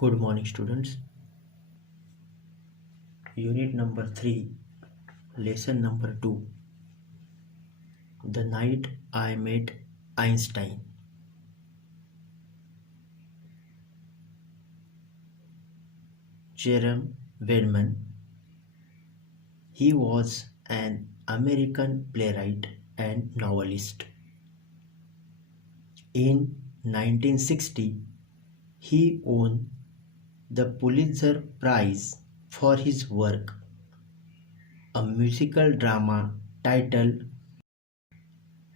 Good morning, students. Unit number 3, lesson number 2. The Night I Met Einstein. Jerome Wedman. He was an American playwright and novelist. In 1960, he won the Pulitzer Prize for his work, a musical drama titled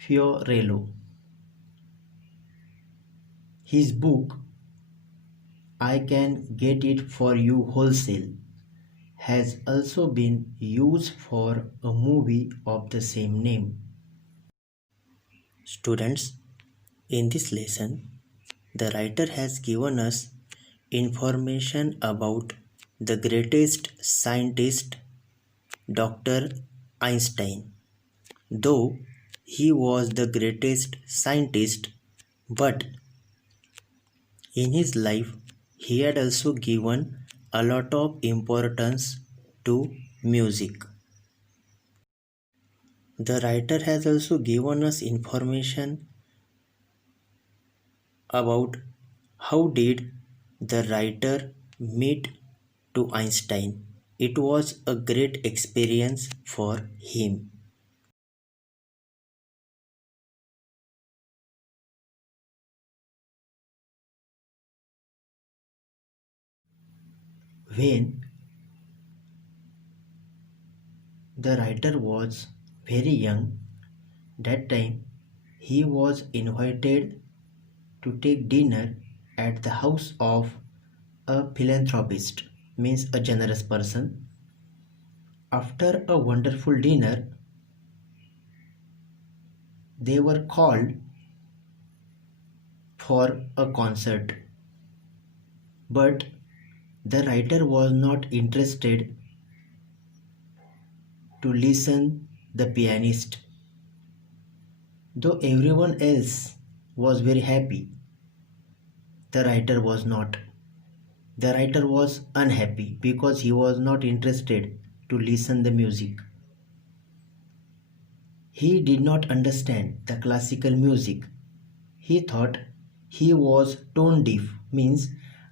Fiorello. His book, I Can Get It For You Wholesale, has also been used for a movie of the same name. Students, in this lesson, the writer has given us information about the greatest scientist, Dr. Einstein. Though he was the greatest scientist, but in his life he had also given a lot of importance to music. The writer has also given us information about how did the writer meet to Einstein. It was a great experience for him. When the writer was very young, that time he was invited to take dinner at the house of a philanthropist, means a generous person. After a wonderful dinner, they were called for a concert, but the writer was not interested to listen the pianist. Though everyone else was very happy, the writer was not. The writer was unhappy because he was not interested to listen the music. He did not understand the classical music. He thought he was tone deaf, means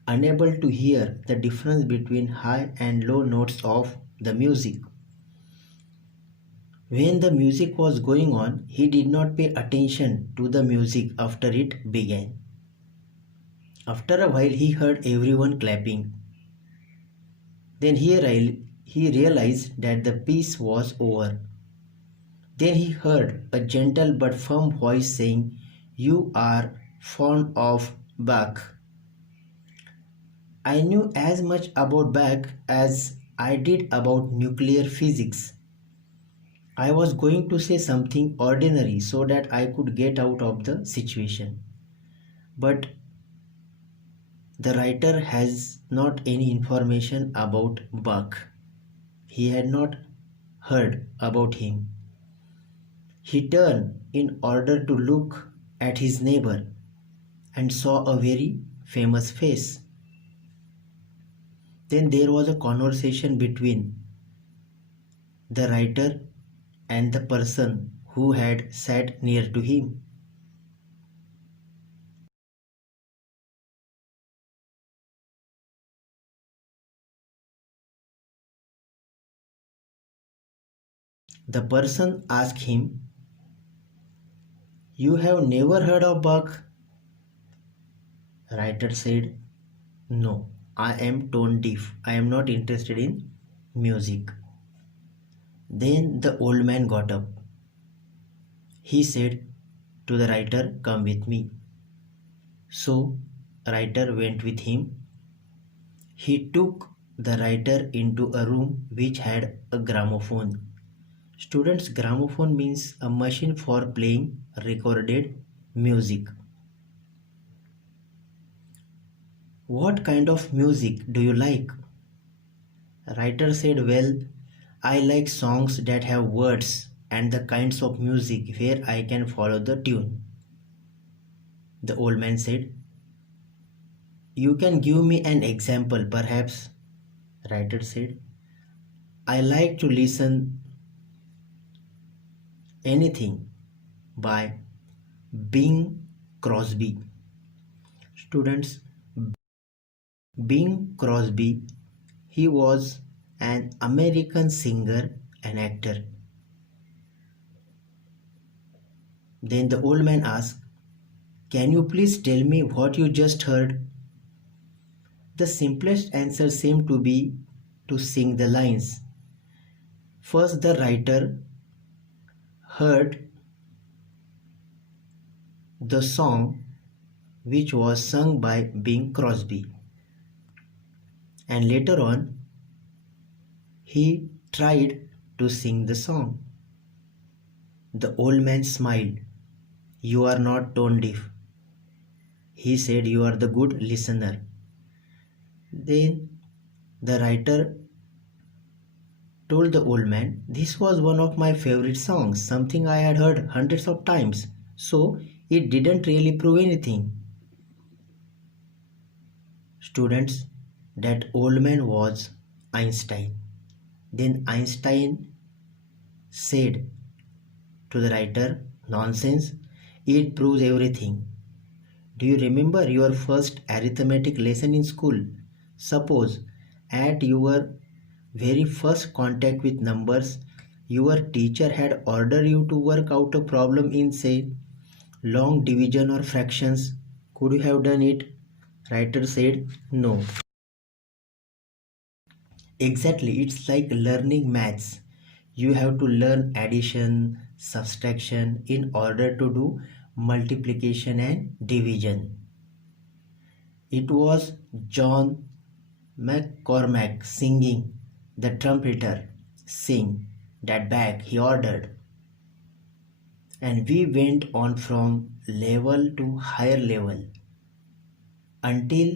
unable to hear the difference between high and low notes of the music. When the music was going on, he did not pay attention to the music after it began. After a while, he heard everyone clapping. Then he realized that the piece was over. Then he heard a gentle but firm voice saying, "You are fond of Bach." I knew as much about Bach as I did about nuclear physics. I was going to say something ordinary so that I could get out of the situation. But the writer has not any information about Bach. He had not heard about him. He turned in order to look at his neighbor and saw a very famous face. Then there was a conversation between the writer and the person who had sat near to him. The person asked him, "You have never heard of Bach?" Writer said, "No, I am tone deaf. I am not interested in music." Then the old man got up. He said to the writer, "Come with me." So writer went with him. He took the writer into a room which had a gramophone. Students, gramophone means a machine for playing recorded music. "What kind of music do you like?" Writer said, "Well, I like songs that have words and the kinds of music where I can follow the tune." The old man said, You can give me an example, perhaps, writer said. I like to listen anything by Bing Crosby. Students, Bing Crosby, he was an American singer and actor. Then the old man asked, can you please tell me what you just heard? The simplest answer seemed to be to sing the lines. First, the writer heard the song which was sung by Bing Crosby, and later on he tried to sing the song. The old man smiled. You are not tone deaf. He said, you are the good listener. Then the writer told the old man, this was one of my favorite songs, something I had heard hundreds of times, so it didn't really prove anything. Students, that old man was Einstein. Then Einstein said to the writer, nonsense, it proves everything. Do you remember your first arithmetic lesson in school? Suppose at your very first contact with numbers, your teacher had ordered you to work out a problem in, say, long division or fractions. Could you have done it? Writer said, no. Exactly, it's like learning maths. You have to learn addition, subtraction in order to do multiplication and division. It was John McCormack singing, the trumpeter, sing that back, he ordered. And we went on from level to higher level until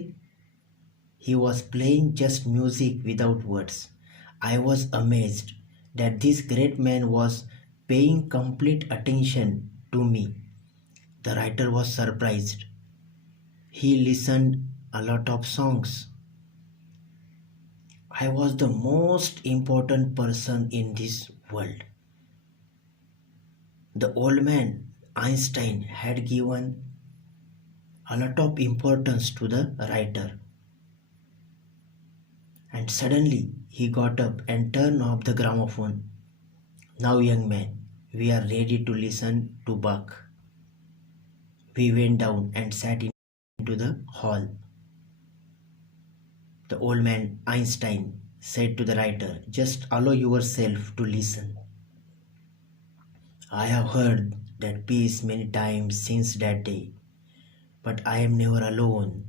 he was playing just music without words. I was amazed that this great man was paying complete attention to me. The writer was surprised. He listened a lot of songs. I was the most important person in this world. The old man, Einstein, had given a lot of importance to the writer. And suddenly he got up and turned off the gramophone. Now, young man, we are ready to listen to Bach. We went down and sat into the hall. The old man, Einstein, said to the writer, just allow yourself to listen. I have heard that piece many times since that day, but I am never alone.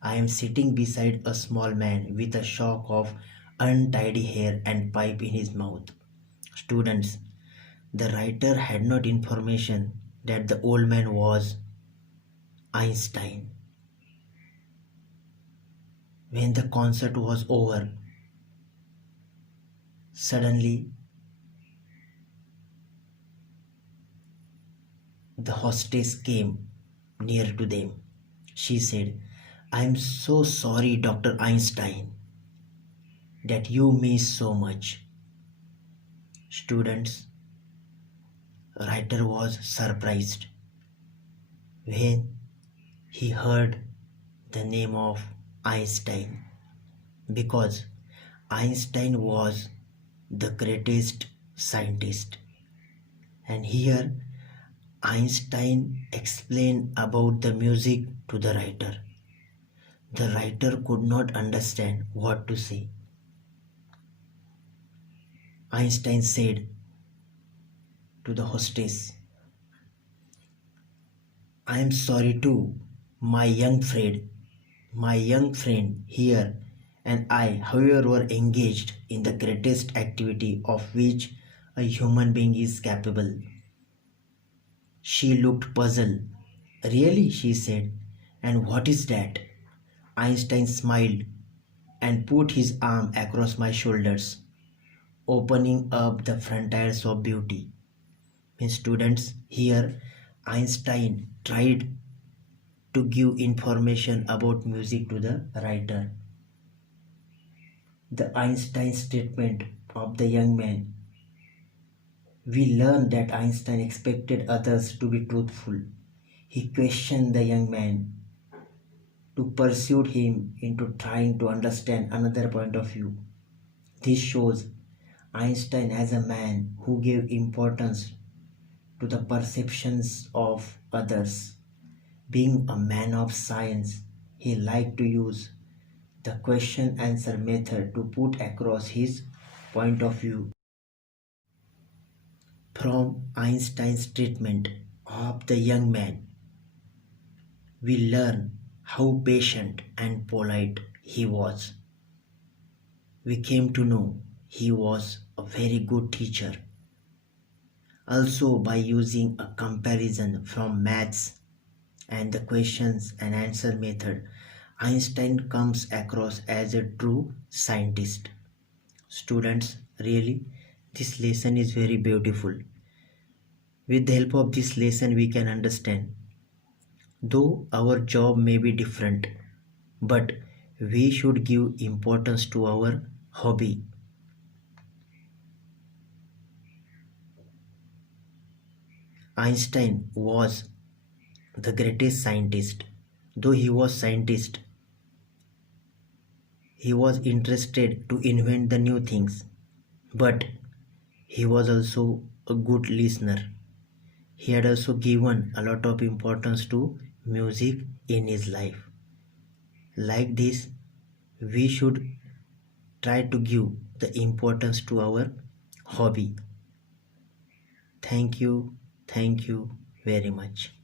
I am sitting beside a small man with a shock of untidy hair and pipe in his mouth. Students, the writer had not information that the old man was Einstein. When the concert was over, suddenly the hostess came near to them. She said, I am so sorry, Dr. Einstein, that you miss so much. Students, writer was surprised when he heard the name of Einstein, because Einstein was the greatest scientist. And here Einstein explained about the music to the writer. The writer could not understand what to say. Einstein said to the hostess, I am sorry too, my young friend here and I, however, were engaged in the greatest activity of which a human being is capable. She looked puzzled. Really, she said, and what is that? Einstein smiled and put his arm across my shoulders, opening up the frontiers of beauty. Students, here Einstein tried to give information about music to the writer. The Einstein statement of the young man. We learn that Einstein expected others to be truthful. He questioned the young man to pursue him into trying to understand another point of view. This shows Einstein as a man who gave importance to the perceptions of others. Being a man of science, he liked to use the question answer method to put across his point of view. From Einstein's treatment of the young man, we learn how patient and polite he was. We came to know he was a very good teacher. Also, by using a comparison from maths and the questions and answer method, Einstein comes across as a true scientist. Students, really, this lesson is very beautiful. With the help of this lesson, we can understand, though our job may be different, but we should give importance to our hobby. Einstein was the greatest scientist. Though he was scientist, he was interested to invent the new things, but he was also a good listener. He had also given a lot of importance to music in his life. Like this, we should try to give the importance to our hobby. Thank you very much.